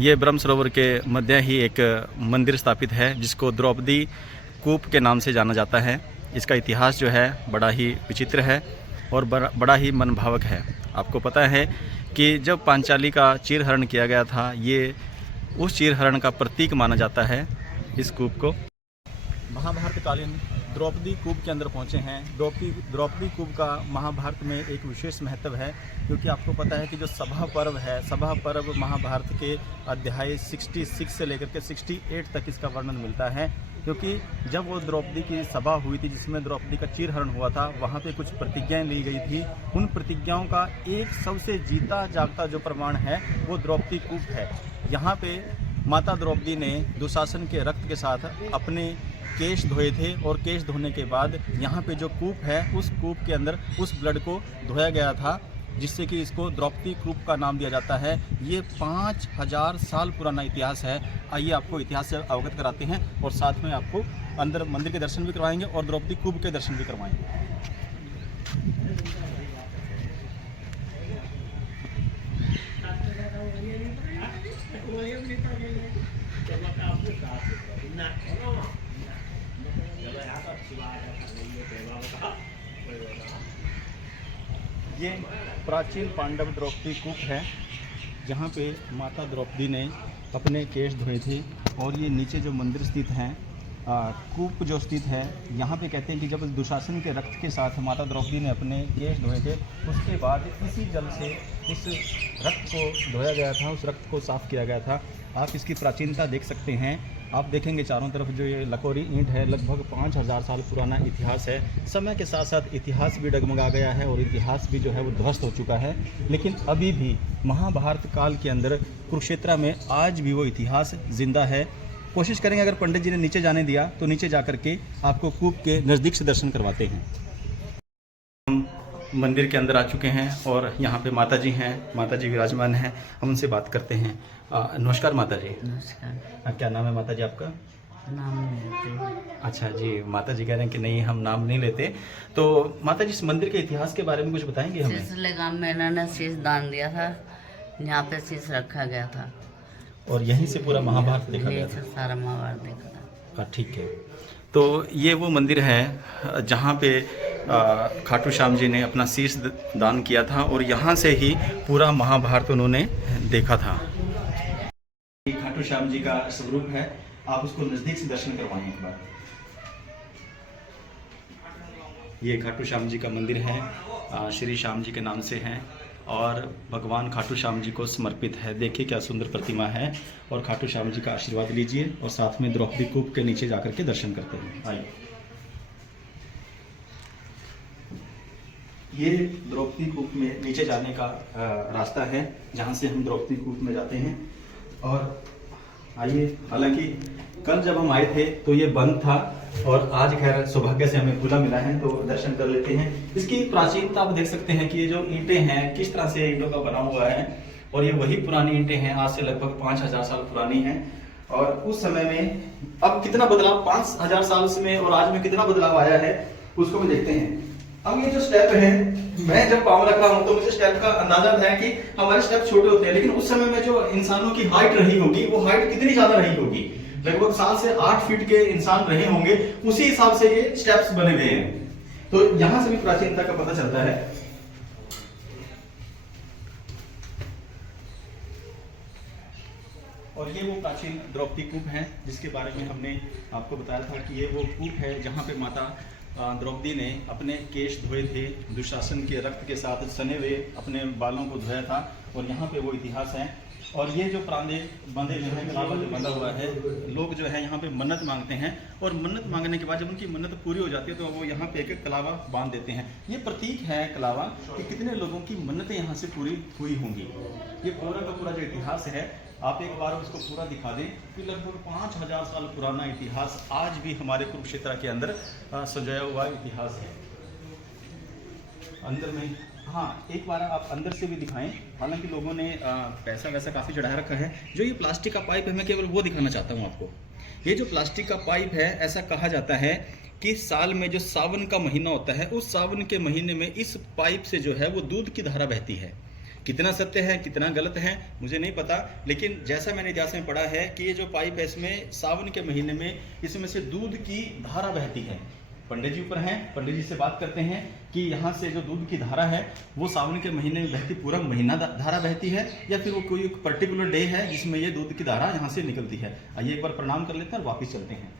ये ब्रह्म सरोवर के मध्य ही एक मंदिर स्थापित है जिसको द्रौपदी कूप के नाम से जाना जाता है। इसका इतिहास जो है बड़ा ही विचित्र है और बड़ा ही मनभावक है। आपको पता है कि जब पांचाली का चीरहरण किया गया था, ये उस चीरहरण का प्रतीक माना जाता है इस कूप को। महाभारतकालीन द्रौपदी कूप के अंदर पहुंचे हैं। द्रौपदी कूप का महाभारत में एक विशेष महत्व है, क्योंकि आपको पता है कि जो सभा पर्व है, सभा पर्व महाभारत के अध्याय 66 से लेकर के 68 तक इसका वर्णन मिलता है। क्योंकि जब वो द्रौपदी की सभा हुई थी जिसमें द्रौपदी का चीरहरण हुआ था, वहाँ पे कुछ प्रतिज्ञाएं ली गई थी। उन प्रतिज्ञाओं का एक सबसे जीता जागता जो प्रमाण है वो द्रौपदी कूप है। यहाँ पे माता द्रौपदी ने दुशासन के रक्त के साथ अपने केश धोए थे और केश धोने के बाद यहाँ पे जो कूप है उस कूप के अंदर उस ब्लड को धोया गया था, जिससे कि इसको द्रौपदी कूप का नाम दिया जाता है। ये 5000 साल पुराना इतिहास है। आइए आपको इतिहास से अवगत कराते हैं और साथ में आपको अंदर मंदिर के दर्शन भी करवाएंगे और द्रौपदी कूप के दर्शन भी करवाएंगे। ये प्राचीन पांडव द्रौपदी कूप है, जहाँ पे माता द्रौपदी ने अपने केश धोए थे। और ये नीचे जो मंदिर स्थित है, कूप जो स्थित है, यहाँ पे कहते हैं कि जब दुशासन के रक्त के साथ माता द्रौपदी ने अपने केश धोए थे, उसके बाद इसी जल से उस रक्त को धोया गया था, उस रक्त को साफ़ किया गया था। आप इसकी प्राचीनता देख सकते हैं। आप देखेंगे चारों तरफ जो ये लकोरी ईंट है, लगभग 5000 साल पुराना इतिहास है। समय के साथ साथ इतिहास भी डगमगा गया है और इतिहास भी जो है वो ध्वस्त हो चुका है, लेकिन अभी भी महाभारत काल के अंदर कुरुक्षेत्र में आज भी वो इतिहास जिंदा है। कोशिश करेंगे, अगर पंडित जी ने नीचे जाने दिया तो नीचे जा कर के आपको कूप के नज़दीक से दर्शन करवाते हैं। हम मंदिर के अंदर आ चुके हैं और यहाँ पे माता जी हैं, माता जी विराजमान हैं। हम उनसे बात करते हैं। नमस्कार माता जी। नमस्कार। क्या नाम है माता जी आपका? नाम नहीं लेते। अच्छा जी, माता जी कह रहे हैं कि नहीं, हम नाम नहीं लेते। तो माता जी, इस मंदिर के इतिहास के बारे में कुछ बताएंगे हमें? शीश लगाम में इन्होंने शीश दान दिया था, यहाँ पे शीश रखा गया था और यहीं से पूरा महाभारत देखा गया यहीं से था। सारा महाभारत देखा था। ठीक है। तो ये वो मंदिर है जहाँ पे खाटू श्याम जी ने अपना शीश दान किया था और यहाँ से ही पूरा महाभारत उन्होंने देखा था। खाटू श्याम जी का स्वरूप है, आप उसको नज़दीक से दर्शन करवाएं एक बार। ये खाटू श्याम जी का मंदिर है, श्री श्याम जी के नाम से है और भगवान खाटू श्याम जी को समर्पित है। देखिए क्या सुंदर प्रतिमा है और खाटू श्याम जी का आशीर्वाद लीजिए और साथ में द्रौपदी कूप के नीचे जाकर के दर्शन करते हैं। आइए, ये द्रौपदी कूप में नीचे जाने का रास्ता है, जहाँ से हम द्रौपदी कूप में जाते हैं। और आइए, हालांकि कल जब हम आए थे तो ये बंद था और आज खैर सौभाग्य से हमें खुला मिला है, तो दर्शन कर लेते हैं। इसकी प्राचीनता आप देख सकते हैं कि ये जो ईंटें हैं किस तरह से ईंटों का बना हुआ है और ये वही पुरानी ईंटें हैं, आज से लगभग 5000 साल पुरानी हैं। और उस समय में अब कितना बदलाव 5000 साल में और आज में कितना बदलाव आया है उसको भी देखते हैं। अब ये जो स्टेप है, मैं जब पाँव रख रहा हूँ तो मुझे स्टेप का अंदाजा है कि हमारे स्टेप छोटे होते हैं, लेकिन उस समय में जो इंसानों की हाइट रही होगी वो हाइट कितनी ज्यादा रही होगी, लगभग 7 से 8 फीट के इंसान रहे होंगे, उसी हिसाब से ये स्टेप्स बने हुए हैं। तो यहां से भी प्राचीनता का पता चलता है। और ये वो प्राचीन द्रौपदी कूप है जिसके बारे में हमने आपको बताया था कि ये वो कूप है जहाँ पे माता द्रौपदी ने अपने केश धोए थे, दुशासन के रक्त के साथ सने हुए अपने बालों को धोया था और यहाँ पे वो इतिहास है। और ये जो प्रांदे बंधे हुए हैं, कलावा जो बंधा हुआ है, लोग जो है यहाँ पे मन्नत मांगते हैं और मन्नत मांगने के बाद जब उनकी मन्नत पूरी हो जाती है तो वो यहाँ पे एक एक कलावा बांध देते हैं। ये प्रतीक है कलावा कि कितने लोगों की मन्नतें यहाँ से पूरी हुई होंगी। ये पूरा का पूरा जो इतिहास है, आप एक बार उसको पूरा दिखा दें कि लगभग 5000 साल पुराना इतिहास आज भी हमारे कुरुक्षेत्र के अंदर सजाया हुआ इतिहास है। अंदर में, हाँ, एक बार आप अंदर से भी दिखाएं। हालांकि लोगों ने पैसा वैसा काफ़ी चढ़ा रखा है। जो ये प्लास्टिक का पाइप है, मैं केवल वो दिखाना चाहता हूँ आपको। ये जो प्लास्टिक का पाइप है, ऐसा कहा जाता है कि साल में जो सावन का महीना होता है, उस सावन के महीने में इस पाइप से जो है वो दूध की धारा बहती है। कितना सत्य है कितना गलत है मुझे नहीं पता, लेकिन जैसा मैंने इतिहास में पढ़ा है कि ये जो पाइप है इसमें सावन के महीने में इसमें से दूध की धारा बहती है। पंडित जी ऊपर हैं, पंडित जी से बात करते हैं कि यहाँ से जो दूध की धारा है वो सावन के महीने में बहती, पूरा महीना धारा बहती है या फिर वो कोई पर्टिकुलर डे है जिसमें ये दूध की धारा यहाँ से निकलती है। आइए एक बार प्रणाम कर लेते हैं और वापस चलते हैं।